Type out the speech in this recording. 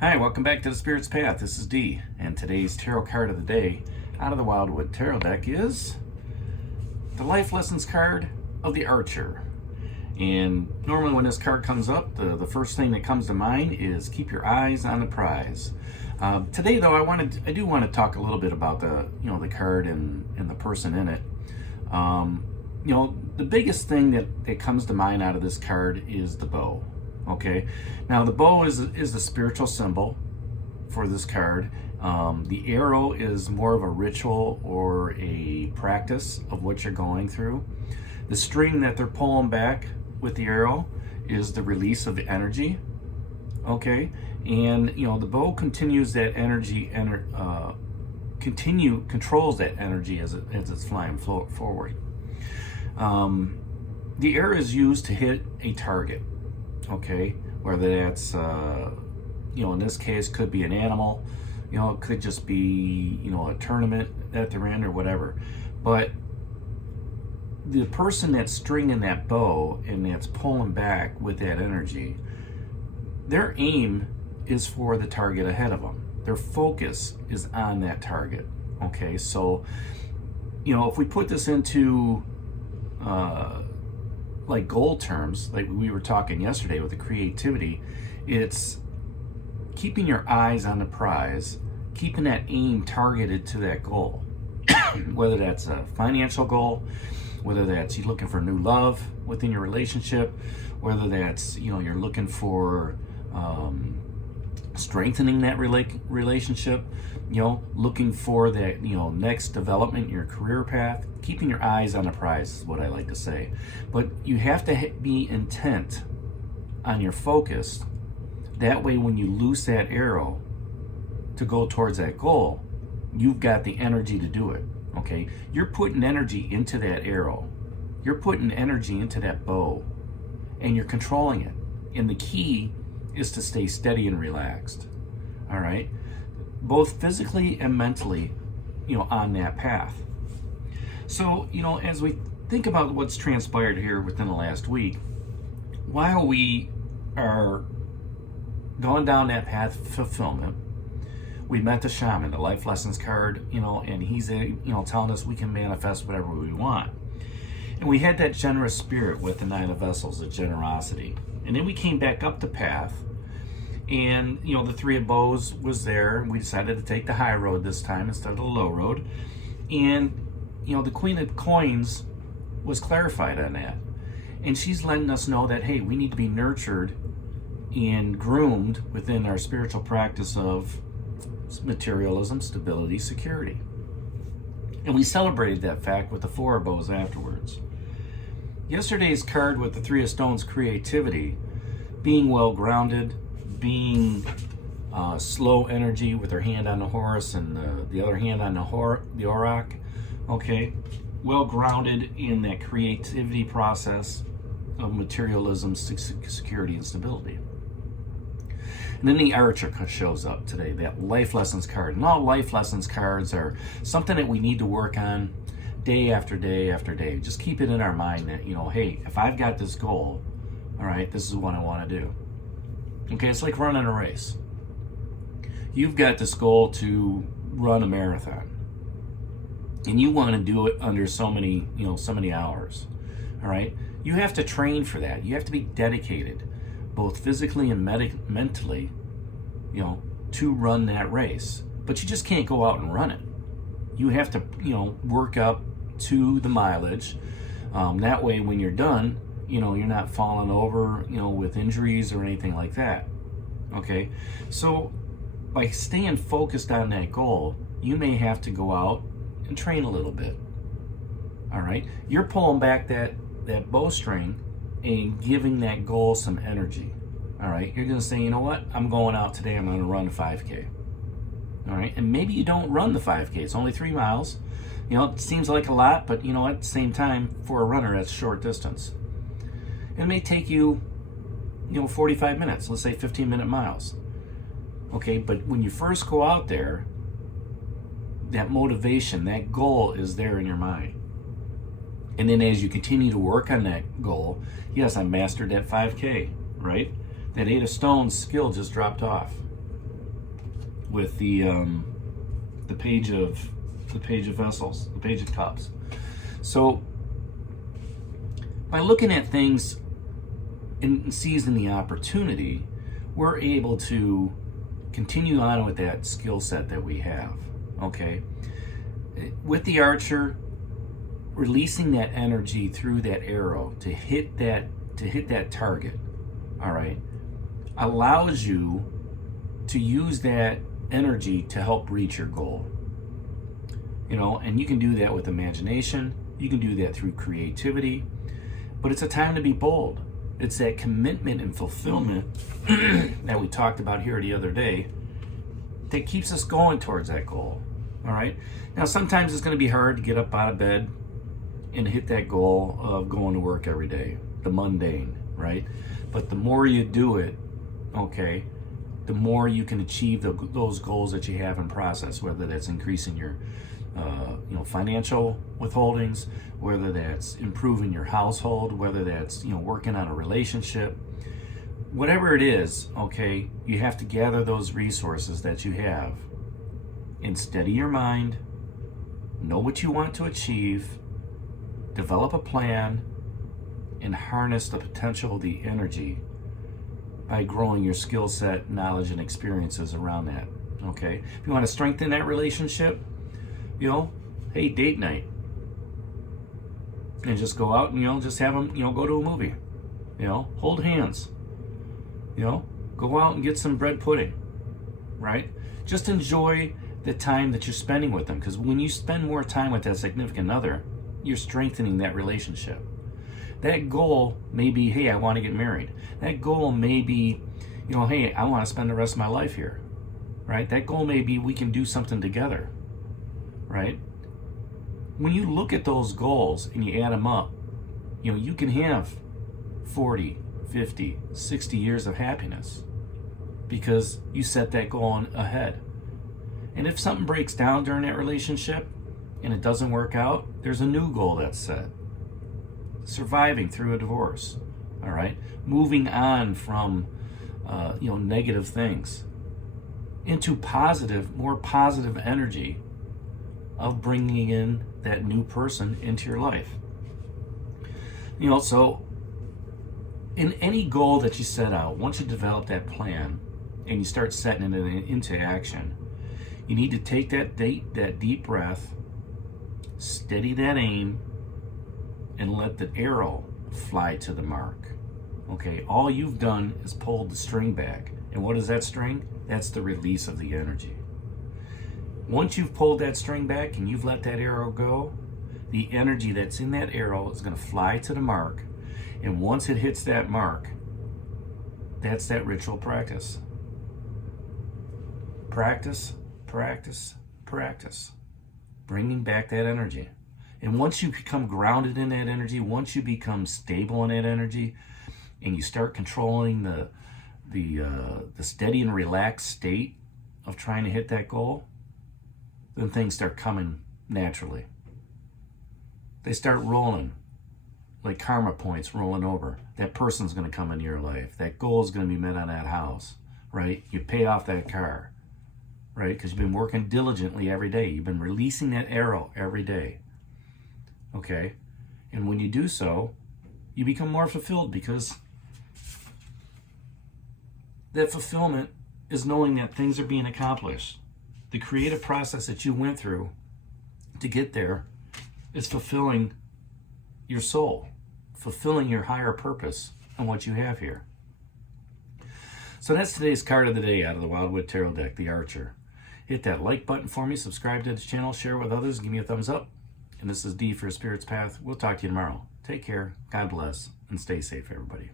Hi, welcome back to the Spirit's Path. This is Dee, and today's tarot card of the day out of the Wildwood Tarot deck is the Life Lessons card of the Archer. And normally when this card comes up, the first thing that comes to mind is keep your eyes on the prize. Today, though, I do want to talk a little bit about the card and the person in it. The biggest thing that comes to mind out of this card is the bow. Okay, now the bow is the spiritual symbol for this card. The arrow is more of a ritual or a practice of what you're going through. The string that they're pulling back with the arrow is the release of the energy. Okay, and the bow continues that energy, controls that energy as it's flying forward. The arrow is used to hit a target. Okay, whether that's in this case could be an animal, it could just be a tournament that they're in or whatever. But the person that's stringing that bow and that's pulling back with that energy, their aim is for the target ahead of them. Their focus is on that target. Okay, so if we put this into like goal terms, like we were talking yesterday with the creativity, it's keeping your eyes on the prize, keeping that aim targeted to that goal. Whether that's a financial goal, whether that's you looking for new love within your relationship, whether that's you're looking for strengthening that relationship, looking for that next development in your career path. Keeping your eyes on the prize is what I like to say. But you have to be intent on your focus. That way when you loose that arrow to go towards that goal, you've got the energy to do it. Okay, you're putting energy into that arrow, you're putting energy into that bow, and you're controlling it. And the key is to stay steady and relaxed. All right, both physically and mentally, on that path. So, as we think about what's transpired here within the last week, while we are going down that path of fulfillment, we met the shaman, the life lessons card, and he's telling us we can manifest whatever we want. And we had that generous spirit with the Nine of Vessels, the generosity. And then we came back up the path, and the Three of Bows was there, and we decided to take the high road this time instead of the low road. And the Queen of Coins was clarified on that, and she's letting us know that, hey, we need to be nurtured and groomed within our spiritual practice of materialism, stability, security. And we celebrated that fact with the Four of Bows afterwards. Yesterday's card with the Three of Stones, creativity, being well grounded, being slow energy with her hand on the horse and the other hand on the auroch. Okay, well grounded in that creativity process of materialism, security, and stability. And then the Archer shows up today, that life lessons card. And all life lessons cards are something that we need to work on day after day after day. Just keep it in our mind that, hey, if I've got this goal, all right, this is what I want to do. Okay, it's like running a race. You've got this goal to run a marathon, and you want to do it under so many hours. All right, you have to train for that. You have to be dedicated, both physically and mentally, to run that race. But you just can't go out and run it. You have to, work up to the mileage. That way, when you're done, you're not falling over, with injuries or anything like that. Okay, so by staying focused on that goal, you may have to go out and train a little bit. All right, you're pulling back that bowstring and giving that goal some energy. All right, you're going to say, you know what, I'm going out today, I'm going to run 5K. All right, and maybe you don't run the 5K, it's only 3 miles. It seems like a lot, but at the same time, for a runner, that's short distance. It may take you 45 minutes, let's say 15-minute miles. Okay, but when you first go out there, that motivation, that goal is there in your mind. And then as you continue to work on that goal, yes, I mastered that 5K, right? That 8 of Stones skill just dropped off. with the page of vessels, the page of cups. So by looking at things and seizing the opportunity, we're able to continue on with that skill set that we have. Okay, with the archer, releasing that energy through that arrow to hit that target, all right, allows you to use that energy to help reach your goal. You know, and you can do that with imagination, you can do that through creativity, but it's a time to be bold. It's that commitment and fulfillment that we talked about here the other day that keeps us going towards that goal. All right. Now, sometimes it's going to be hard to get up out of bed and hit that goal of going to work every day, the mundane, right? But the more you do it, okay, the more you can achieve those goals that you have in process, whether that's increasing your financial withholdings, whether that's improving your household, whether that's, working on a relationship, whatever it is, okay, you have to gather those resources that you have and steady your mind, know what you want to achieve, develop a plan, and harness the potential of the energy by growing your skill set, knowledge, and experiences around that. Okay, if you want to strengthen that relationship, hey, date night, and just go out and just have them go to a movie, hold hands, go out and get some bread pudding, right? Just enjoy the time that you're spending with them, because when you spend more time with that significant other, you're strengthening that relationship. That goal may be, hey, I want to get married. That goal may be, hey, I want to spend the rest of my life here, right? That goal may be we can do something together, right? When you look at those goals and you add them up, you can have 40, 50, 60 years of happiness because you set that goal ahead. And if something breaks down during that relationship and it doesn't work out, there's a new goal that's set. Surviving through a divorce, all right? Moving on from, negative things into more positive energy of bringing in that new person into your life. So in any goal that you set out, once you develop that plan and you start setting it into action, you need to take that deep breath, steady that aim, and let the arrow fly to the mark. Okay, all you've done is pulled the string back. And what is that string? That's the release of the energy. Once you've pulled that string back and you've let that arrow go, the energy that's in that arrow is going to fly to the mark. And once it hits that mark, that's that ritual practice. Practice, practice, practice. Bringing back that energy. And once you become grounded in that energy, once you become stable in that energy, and you start controlling the steady and relaxed state of trying to hit that goal, then things start coming naturally. They start rolling like karma points rolling over. That person's going to come into your life. That goal is going to be met on that house, right? You pay off that car, right? Because you've been working diligently every day. You've been releasing that arrow every day. Okay? And when you do so, you become more fulfilled, because that fulfillment is knowing that things are being accomplished. The creative process that you went through to get there is fulfilling your soul, fulfilling your higher purpose and what you have here. So that's today's card of the day out of the Wildwood Tarot deck, the Archer. Hit that like button for me, subscribe to this channel, share with others, give me a thumbs up. And this is D for Spirit's Path. We'll talk to you tomorrow. Take care, God bless, and stay safe, everybody.